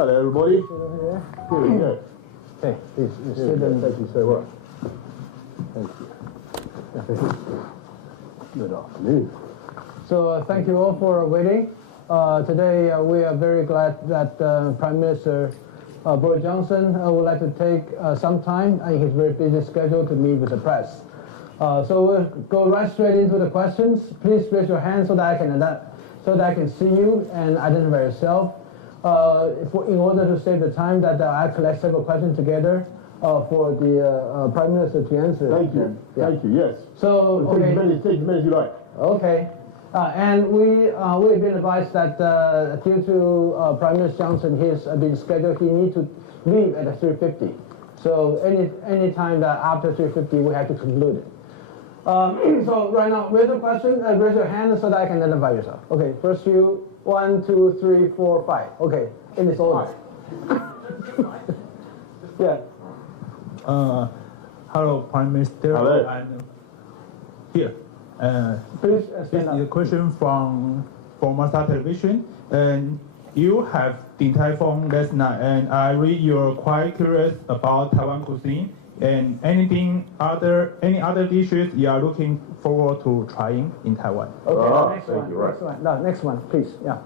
Hello, everybody. Here we go. Hey, please sit and thank you so much. Thank you. Good afternoon. So thank you all for waiting. Today we are very glad that Prime Minister Boris Johnson would like to take some time in his very busy schedule to meet with the press. So we'll go right straight into the questions. Please raise your hand so that I can see you and identify yourself. In order to save the time, that I collect several questions together for the Prime Minister to answer. Thank you. Yeah. Thank you. Yes. So okay. Take as many as you like. Okay. And we've been advised that due to Prime Minister Johnson, he's been scheduled, he needs to leave at 3:50. So any time that after 3:50, we have to conclude it. So right now, raise your question, raise your hand so that I can identify yourself. Okay, first you, 1, 2, 3, 4, 5. Okay, in this order. Yeah. Hello, Prime Minister. Hello. And here. Please This stand up. is a question from Master Television. And you have Din Tai Fung last night, and I read you're quite curious about Taiwan cuisine. And any other dishes you are looking forward to trying in Taiwan? Okay, next thank one. you, right. Next one. No, next one, please. Yeah.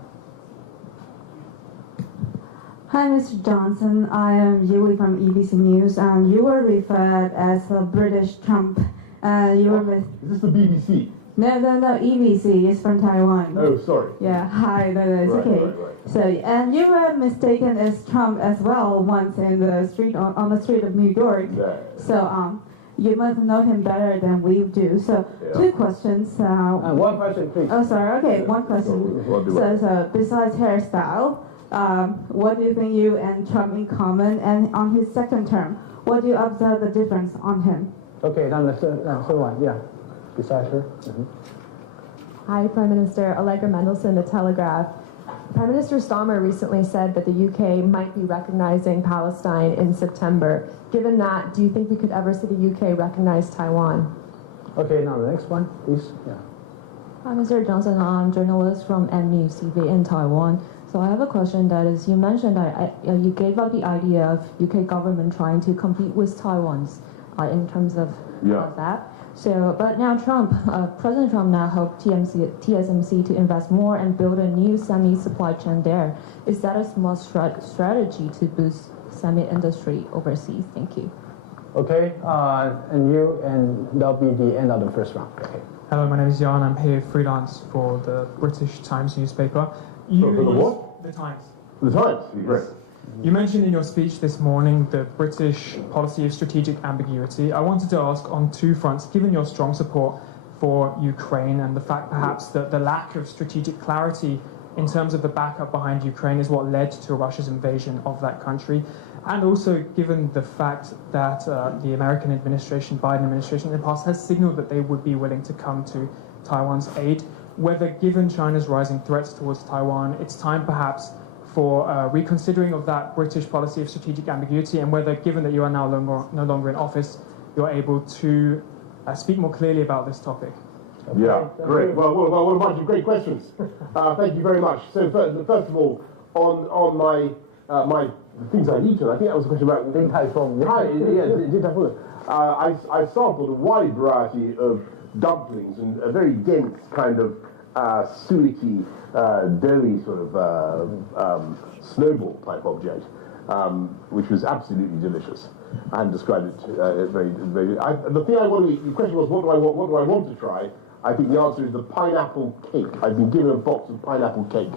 Hi, Mr. Johnson. I am Yuli from EBC News. You were referred as a British Trump. You were with... Is this the BBC? No, EBC is from Taiwan. Oh, sorry. Yeah, hi, it's Right, okay. right. So, and you were mistaken as Trump as well once in the street, on the street of New York. Yeah. So, you must know him better than we do. So, Yeah. two questions. One question, please. Oh, sorry. Okay, one question. So, besides hairstyle, what do you think you and Trump in common? And on his second term, what do you observe the difference on him? Okay, now the third one, yeah. Besides her. Hi, Prime Minister. Allegra Mendelsohn, The Telegraph. Prime Minister Starmer recently said that the UK might be recognizing Palestine in September. Given that, do you think we could ever see the UK recognize Taiwan? Okay, now the next one, please. Yeah. Hi, Mr. Johnson. I'm a journalist from MNews TV in Taiwan. So I have a question that is, you mentioned that you gave up the idea of UK government trying to compete with Taiwan's in terms of that. So, but now President Trump now hoped TSMC to invest more and build a new semi-supply chain there. Is that a smart strategy to boost semi-industry overseas? Thank you. Okay, and that'll be the end of the first round. Okay. Hello, my name is Jan. I'm here freelance for the British Times newspaper. For the what? The Times. The Times. Great. You mentioned in your speech this morning the British policy of strategic ambiguity. I wanted to ask on two fronts, given your strong support for Ukraine and the fact perhaps that the lack of strategic clarity in terms of the backup behind Ukraine is what led to Russia's invasion of that country, and also given the fact that the American administration, Biden administration in the past, has signaled that they would be willing to come to Taiwan's aid, whether given China's rising threats towards Taiwan, it's time perhaps for reconsidering of that British policy of strategic ambiguity, and whether, given that you are now no longer in office, you're able to speak more clearly about this topic. Okay. Yeah, great. Well, what a bunch of great questions. Thank you very much. So first of all, on my things I eat, and I think that was a question about Din Tai Fung. Hi, yeah, Din Tai Fung. I sampled a wide variety of dumplings and a very dense kind of suety, doughy sort of snowball type object, which was absolutely delicious. And described it very. The thing I want to eat. The question was, what do I want to try? I think the answer is the pineapple cake. I've been given a box of pineapple cake.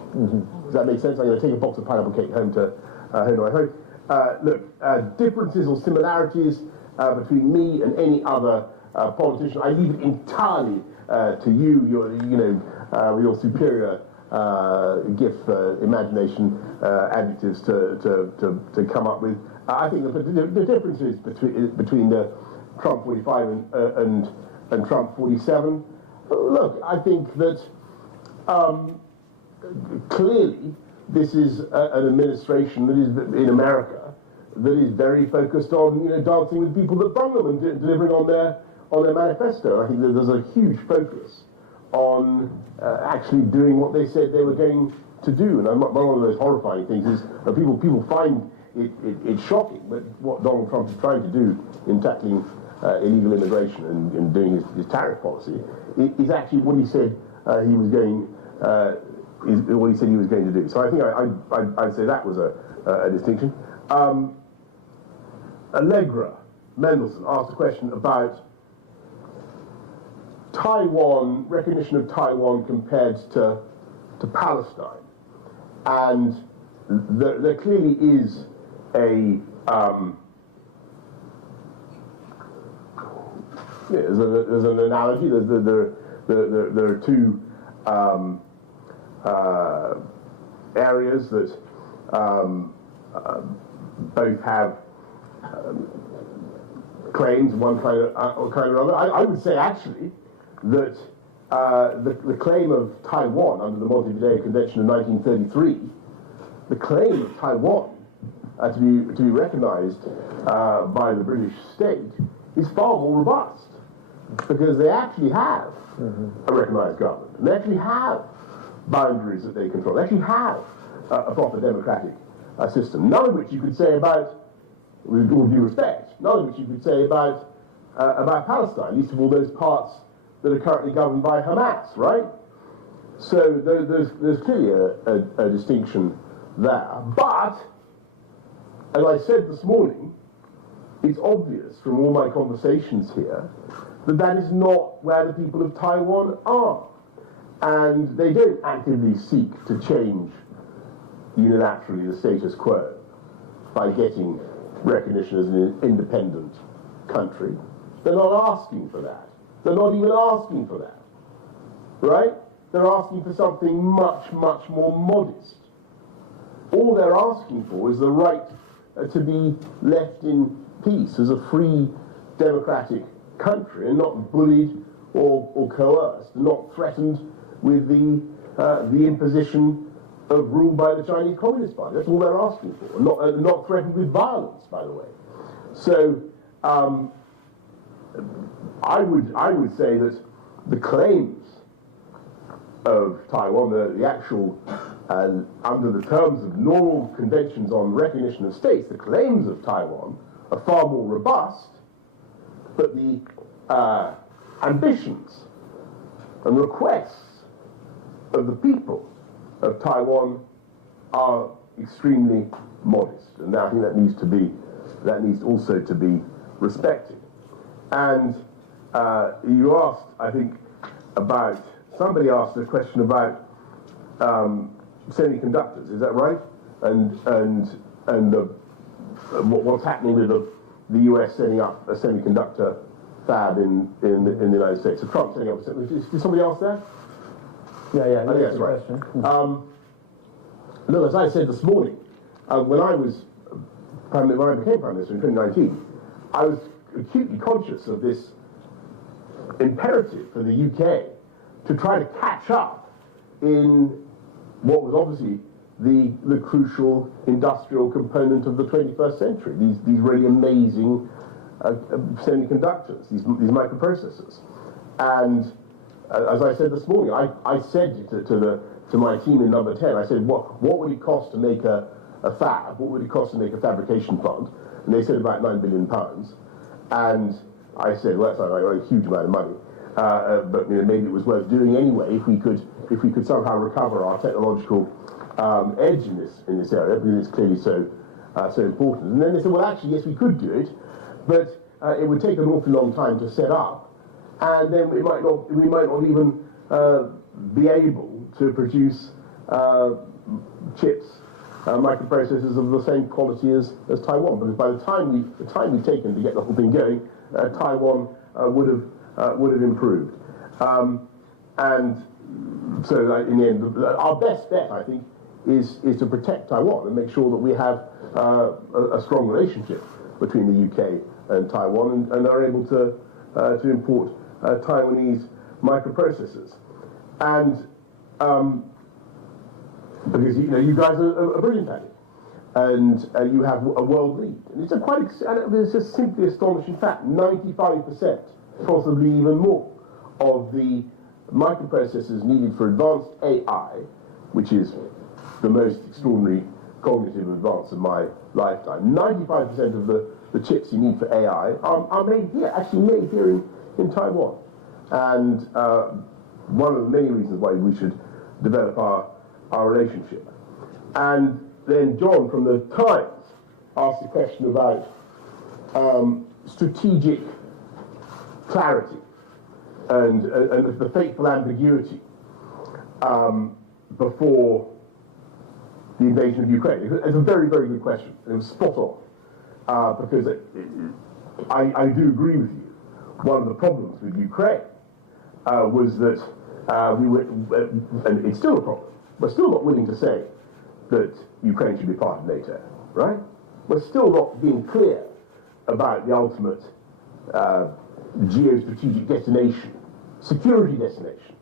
Does that make sense? I'm going to take a box of pineapple cake home to my home. Look, differences or similarities between me and any other politician, I leave it entirely to you. With your superior gift, imagination, adjectives to come up with. I think the differences between the Trump 45 and Trump 47. Look, I think that clearly this is an administration that is in America that is very focused on dancing with people that brung them and delivering on their manifesto. I think that there's a huge focus on actually doing what they said they were going to do. And one of the most horrifying things is that people find it shocking, but what Donald Trump is trying to do in tackling illegal immigration and doing his tariff policy is actually what he said he was going to do. So I think I'd say that was a distinction. Allegra Mendelsohn asked a question about Taiwan, recognition of Taiwan compared to Palestine, and there clearly is a there's an analogy. There are two areas that both have claims, one kind or other. I would say actually that the claim of Taiwan under the Montevideo Convention of 1933, the claim of Taiwan to be recognized by the British state is far more robust, because they actually have a recognized government, and they actually have boundaries that they control. They actually have a proper democratic system. None of which you could say about, with all due respect, none of which you could say about Palestine, least of all those parts that are currently governed by Hamas, right? So there's clearly a distinction there. But, as I said this morning, it's obvious from all my conversations here that is not where the people of Taiwan are. And they don't actively seek to change unilaterally the status quo by getting recognition as an independent country. They're not asking for that. They're not even asking for that, right? They're asking for something much, much more modest. All they're asking for is the right to be left in peace as a free, democratic country, and not bullied or coerced, and not threatened with the imposition of rule by the Chinese Communist Party. That's all they're asking for, and not threatened with violence, by the way. So I would say that the claims of Taiwan, the actual, under the terms of normal conventions on recognition of states, the claims of Taiwan are far more robust, but the ambitions and requests of the people of Taiwan are extremely modest, and I think that needs also to be respected. And you asked, I think, about, somebody asked a question about semiconductors. Is that right? And what's happening with the US setting up a semiconductor fab in the United States? So Trump setting up a semiconductor. Did somebody ask that? Yeah, I think that's right. Look, as I said this morning, when I became Prime Minister in 2019, I was acutely conscious of this imperative for the UK to try to catch up in what was obviously the crucial industrial component of the 21st century, these really amazing semiconductors, these microprocessors. And as I said this morning, I said to my team in Number 10, I said, what would it cost to make a fab? What would it cost to make a fabrication plant? And they said about £9 billion. And I said, well, that's not a huge amount of money, but maybe it was worth doing anyway if we could somehow recover our technological edge in this area, because it's clearly so important. And then they said, well, actually, yes, we could do it, but it would take an awfully long time to set up, and then we might not even be able to produce chips, microprocessors of the same quality as Taiwan, because by the time we've taken to get the whole thing going, Taiwan would have improved. And so in the end, our best bet, I think, is to protect Taiwan and make sure that we have a strong relationship between the UK and Taiwan, and are able to import Taiwanese microprocessors. And because you guys are brilliant at it, and you have a world lead, and it's just simply astonishing fact. 95%, possibly even more, of the microprocessors needed for advanced AI, which is the most extraordinary cognitive advance of my lifetime. 95% of the chips you need for AI are made here, actually made here in Taiwan. And one of the many reasons why we should develop our relationship. And then John from the Times asked a question about strategic clarity and the fateful ambiguity before the invasion of Ukraine. It's a very, very good question. It was spot on because I do agree with you. One of the problems with Ukraine was that we were, and it's still a problem, we're still not willing to say that Ukraine should be part of NATO, right? We're still not being clear about the ultimate geostrategic destination, security destination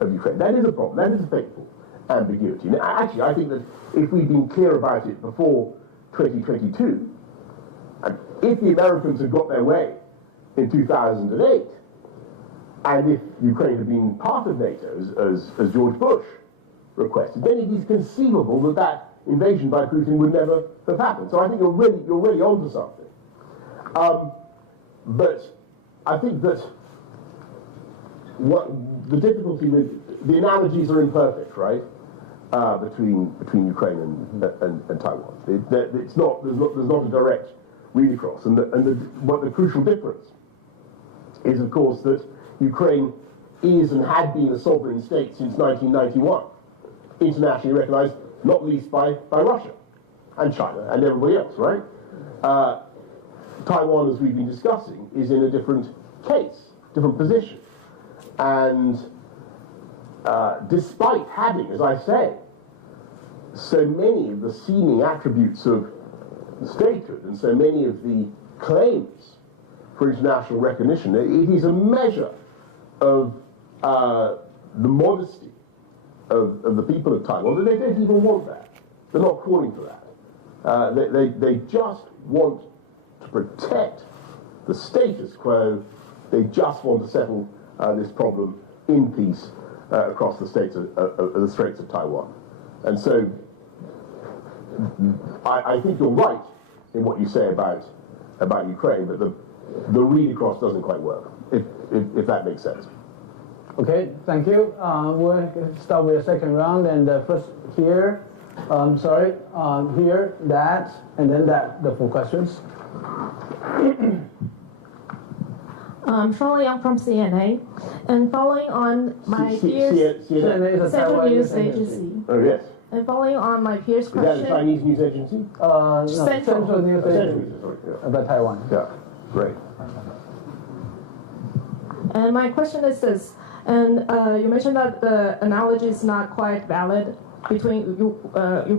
of Ukraine. That is a problem. That is a fateful ambiguity. And actually, I think that if we'd been clear about it before 2022, and if the Americans had got their way in 2008, and if Ukraine had been part of NATO, as George Bush requested, then it is conceivable that that invasion by Putin would never have happened. So I think you're really onto something. But I think that what the difficulty with the analogies are imperfect, right? Between Ukraine and Taiwan, there's not a direct read across, and the crucial difference is, of course, that Ukraine is and had been a sovereign state since 1991, internationally recognized, not least by Russia and China and everybody else, right? Taiwan, as we've been discussing, is in a different case, different position, and despite having, as I say, so many of the seeming attributes of statehood and so many of the claims for international recognition, it is a measure of the modesty of the people of Taiwan. They don't even want that. They're not calling for that. They just want to protect the status quo. They just want to settle this problem in peace across the Straits of Taiwan. And so I think you're right in what you say about Ukraine, but the read across doesn't quite work, if that makes sense. Okay, thank you. We'll start with the second round, and first here, here, that, and then that, the full questions. Shirley, I'm from CNA, and following on my peers, CNA is a Central Taiwan News Agency. Oh yes. And following on my peers' Is question, that a Chinese news agency? No, Central News Central Agency News, sorry. Yeah. about Taiwan. Yeah, great. and my question is this, and you mentioned that the analogy is not quite valid between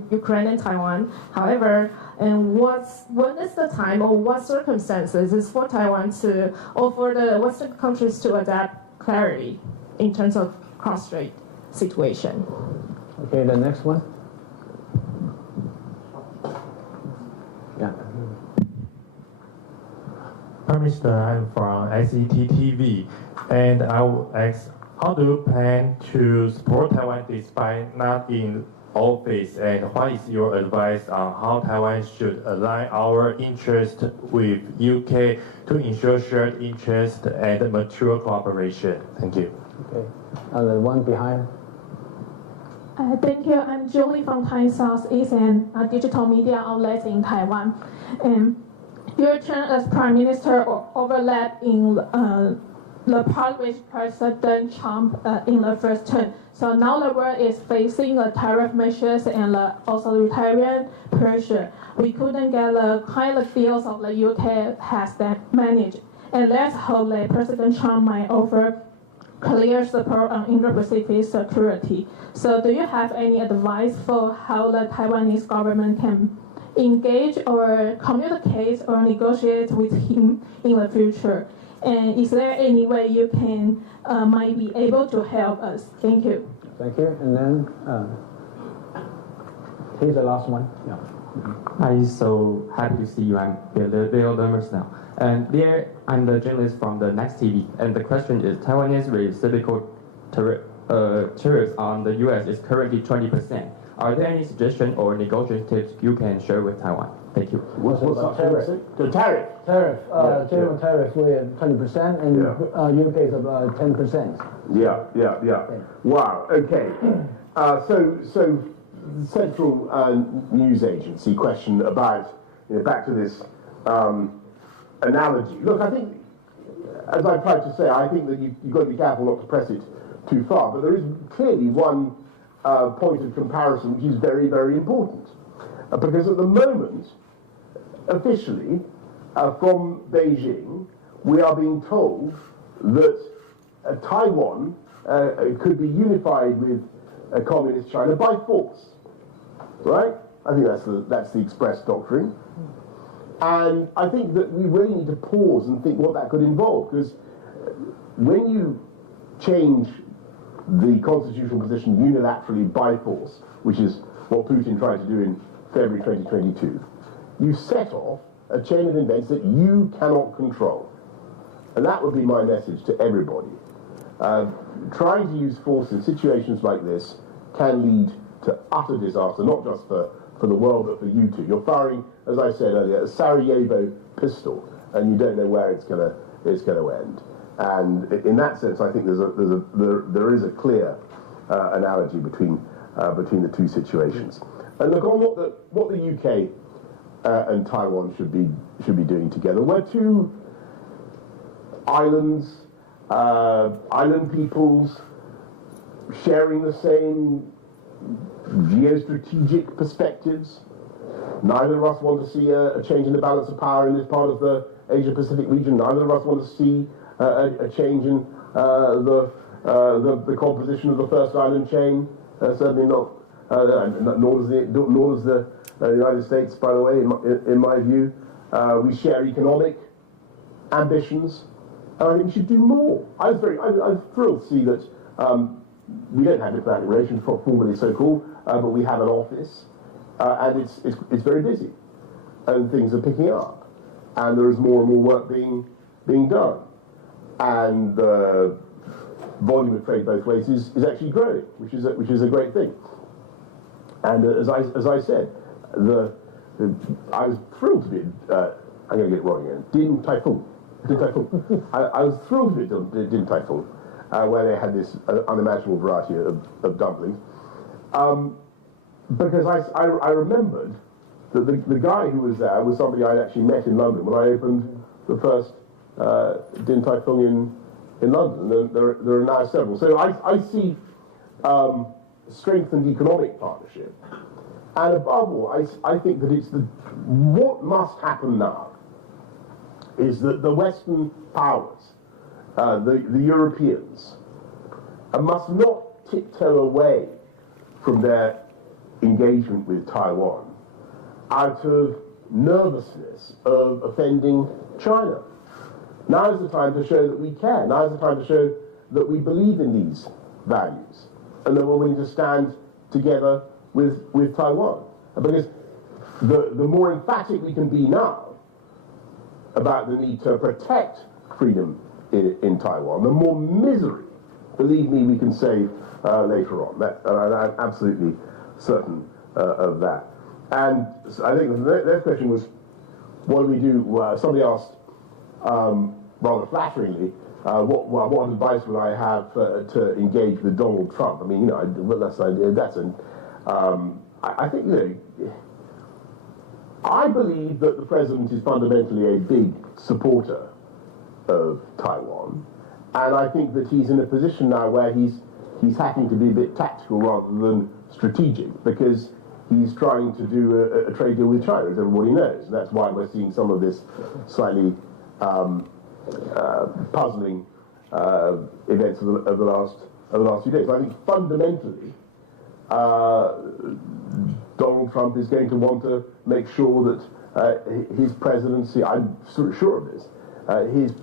Ukraine and Taiwan. However, and when is the time or what circumstances is for Taiwan to, or for the Western countries to adapt clarity in terms of cross-strait situation? Okay, the next one. Yeah. Prime Minister, I'm from SET TV, and I will ask, how do you plan to support Taiwan despite not in office, and what is your advice on how Taiwan should align our interest with UK to ensure shared interest and mature cooperation? Thank you. Okay, the one behind. Thank you. I'm Julie from Thai Southeast and a digital media outlet in Taiwan. And your term as Prime Minister overlapped in the part with President Trump in the first term. So now the world is facing the tariff measures and the authoritarian pressure. We couldn't get the kind of deals of the UK has managed. And let's hope that President Trump might offer clear support on Indo-Pacific security. So do you have any advice for how the Taiwanese government can engage or communicate or negotiate with him in the future? And is there any way you can might be able to help us? Thank you. Thank you. And then here's the last one. Yeah. I'm so happy to see you. I'm Bill Lemers now. And there, I'm the journalist from the Next TV. And the question is, Taiwanese reciprocal tariffs on the U.S. is currently 20%. Are there any suggestions or negotiation tips you can share with Taiwan? Thank you. What's tariff? The tariff. General tariff we're at 20%, and UK is about 10%. Yeah. Wow. Okay. So Central News Agency question about, back to this analogy. Look, I think, as I tried to say, I think that you've got to be careful not to press it too far. But there is clearly one point of comparison which is very, very important. Because at the moment, officially, from Beijing, we are being told that Taiwan could be unified with communist China by force. Right? I think that's the express doctrine. And I think that we really need to pause and think what that could involve, because when you change the constitutional position unilaterally by force, which is what Putin tried to do in February 2022, you set off a chain of events that you cannot control. And that would be my message to everybody. Trying to use force in situations like this can lead to utter disaster, not just for the world, but for you too. You're firing, as I said earlier, a Sarajevo pistol, and you don't know where it's going to end. And in that sense, I think there is a clear analogy between the two situations. And look on what the UK and Taiwan should be doing together. We're two islands, island peoples, sharing the same geostrategic perspectives. Neither of us want to see a change in the balance of power in this part of the Asia-Pacific region. Neither of us want to see a change in the composition of the first island chain. Certainly not. Nor does the United States, by the way, in my view. We share economic ambitions, and I think we should do more. I was thrilled to see that we don't have diplomatic relations, formally so-called, but we have an office, and it's very busy, and things are picking up, and there is more and more work being done, and the volume of trade both ways is actually growing, which is a great thing. And as I said, I was thrilled to be. I'm going to get it wrong again. Din Tai Fung. I was thrilled to be at Din Tai Fung, where they had this unimaginable variety of dumplings, because I remembered that the guy who was there was somebody I'd actually met in London when I opened the first Din Tai Fung in London. And there are now several. So I see strengthened economic partnership, and above all, I think that what must happen now is that the Western powers, the Europeans, must not tiptoe away from their engagement with Taiwan out of nervousness of offending China. Now is the time to show that we care. Now is the time to show that we believe in these values and that we're willing to stand together with Taiwan. Because the more emphatic we can be now about the need to protect freedom in Taiwan, the more misery, believe me, we can save later on. I'm absolutely certain of that. And I think the next question was, what do we do? Somebody asked, rather flatteringly, what advice would I have to engage with Donald Trump? I mean, I think, I believe that the president is fundamentally a big supporter of Taiwan, and I think that he's in a position now where he's having to be a bit tactical rather than strategic, because he's trying to do a trade deal with China, as everybody knows, and that's why we're seeing some of this slightly puzzling events of the last few days. I think fundamentally, Donald Trump is going to want to make sure that his presidency, I'm sure of this,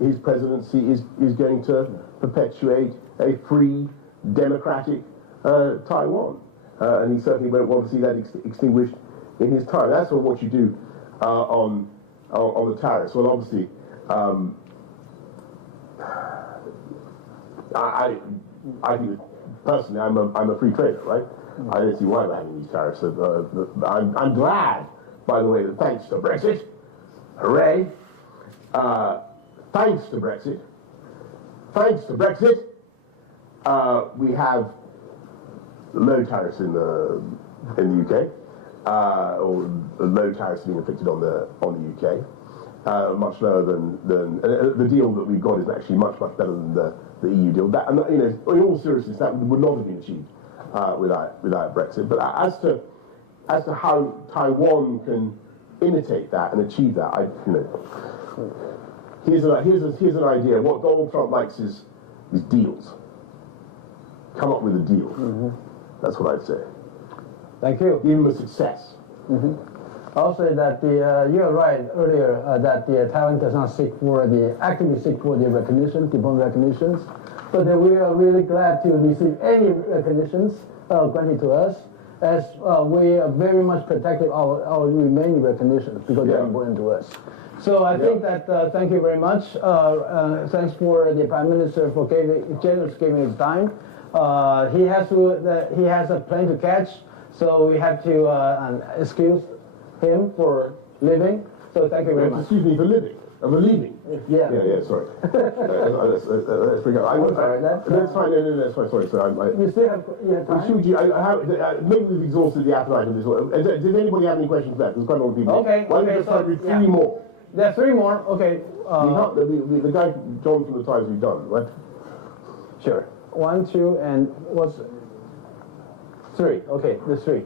his presidency is going to perpetuate a free, democratic Taiwan. And he certainly won't want to see that extinguished in his time. That's what you do on the tariffs. Well, obviously, I think personally I'm a free trader, right? I don't see why we're having these tariffs. I'm glad, by the way, that thanks to Brexit, hooray, thanks to Brexit, we have low tariffs in the UK, or low tariffs being inflicted on the UK, much lower than the deal that we've got is actually much better than the EU deal. That, and you know, in all seriousness, that would not have been achieved without Brexit. But as to how Taiwan can imitate that and achieve that, here's an idea. What Donald Trump likes is deals. Come up with a deal. That's what I'd say. Thank you. Give him a success. I'll say that you are right earlier that Taiwan does not actively seek for the recognition, diplomatic recognitions, but we are really glad to receive any recognitions granted to us, as we are very much protective of our remaining recognitions because they're important to us. So I think that thank you very much. Thanks for the Prime Minister for generously giving his time. He has a plane to catch, so we have to excuse him for leaving. So thank you very much. Excuse me for living. For leaving. Yeah. Sorry. Let's bring up. That's fine. No, that's fine. Sorry. You still have time? Maybe we've exhausted the appetite of this one. Does anybody have any questions left? There's quite a lot of people. Okay. Why don't we start with three more? There are three more. Okay. The guy John from the Times we've done, right? Sure. 1, 2, and what's 3? Okay, there's 3.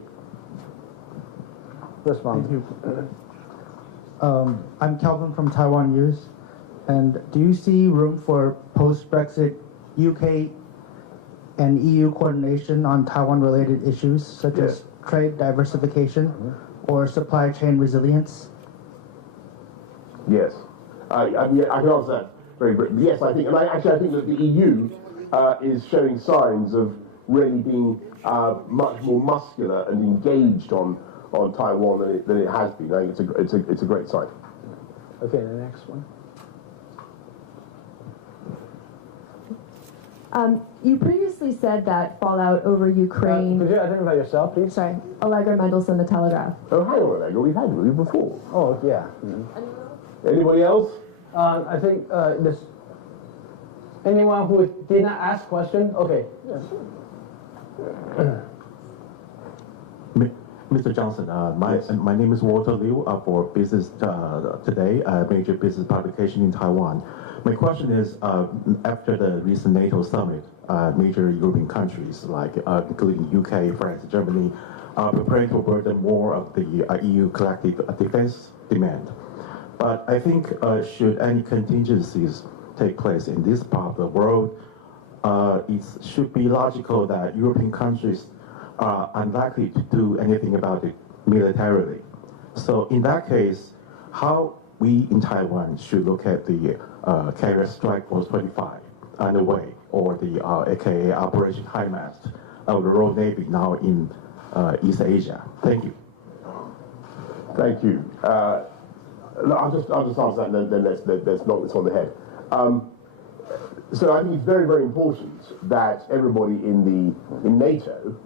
Respond. Thank you. I'm Calvin from Taiwan News. And do you see room for post-Brexit UK and EU coordination on Taiwan-related issues such as trade diversification or supply chain resilience? Yes. I can answer that very briefly. Yes, I think, and I think that the EU is showing signs of really being much more muscular and engaged on Taiwan than it has been. I think it's a great sign. Okay, the next one. You previously said that fallout over Ukraine. Could you identify yourself, please? Sorry, Allegra Mendelsohn, The Telegraph. Oh, hang on, Allegra. We've had you before. Oh, yeah. Anybody else? I think this. Anyone who did not ask question? Okay. Yes. Mr. Johnson, my name is Walter Liu for Business Today, a major business publication in Taiwan. My question is, after the recent NATO summit, major European countries, like including UK, France, Germany, are preparing to burden more of the EU collective defense demand. But I think should any contingencies take place in this part of the world, it should be logical that European countries are unlikely to do anything about it militarily. So in that case, how we in Taiwan should look at the Carrier Strike Force 25 underway, or the AKA Operation High Mast of the Royal Navy now in East Asia. Thank you. Thank you. I'll just answer that, and then let's knock this on the head. So I think it's very, very important that everybody in NATO,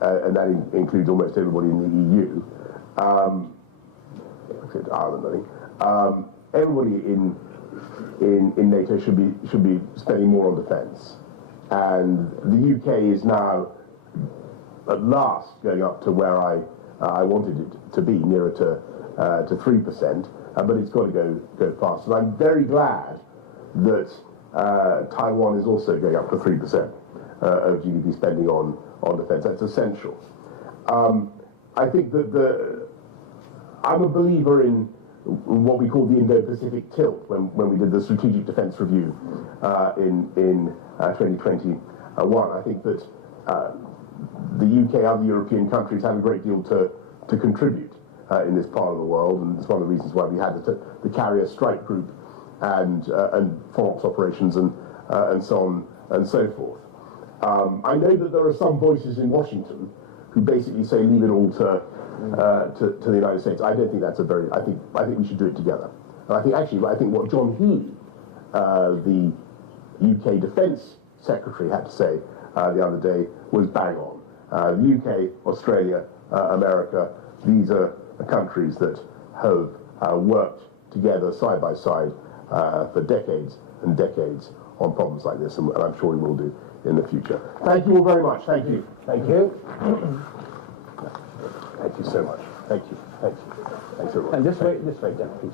and that includes almost everybody in the EU, except Ireland, I think, everybody in NATO should be spending more on defence, and the UK is now at last going up to where I wanted it to be, nearer to 3%, but it's got to go fast. And I'm very glad that Taiwan is also going up to 3% of GDP spending on defence. That's essential. I think that I'm a believer in what we call the Indo-Pacific tilt when we did the Strategic Defence Review in 2021. I think that the UK, other European countries have a great deal to contribute in this part of the world, and it's one of the reasons why we had the Carrier Strike Group and FOROPS operations and so on and so forth. I know that there are some voices in Washington who basically say leave it all to the United States. I don't think that's I think we should do it together. And I think what John Healey, the UK Defence Secretary, had to say the other day was bang on. The UK, Australia, America, these are countries that have worked together side by side for decades and decades on problems like this, and I'm sure we will do in the future. Thank you all very much. Thank you. Thank you. Thank you so much. Thank you. Thank you. Thanks everyone. And just wait there, please.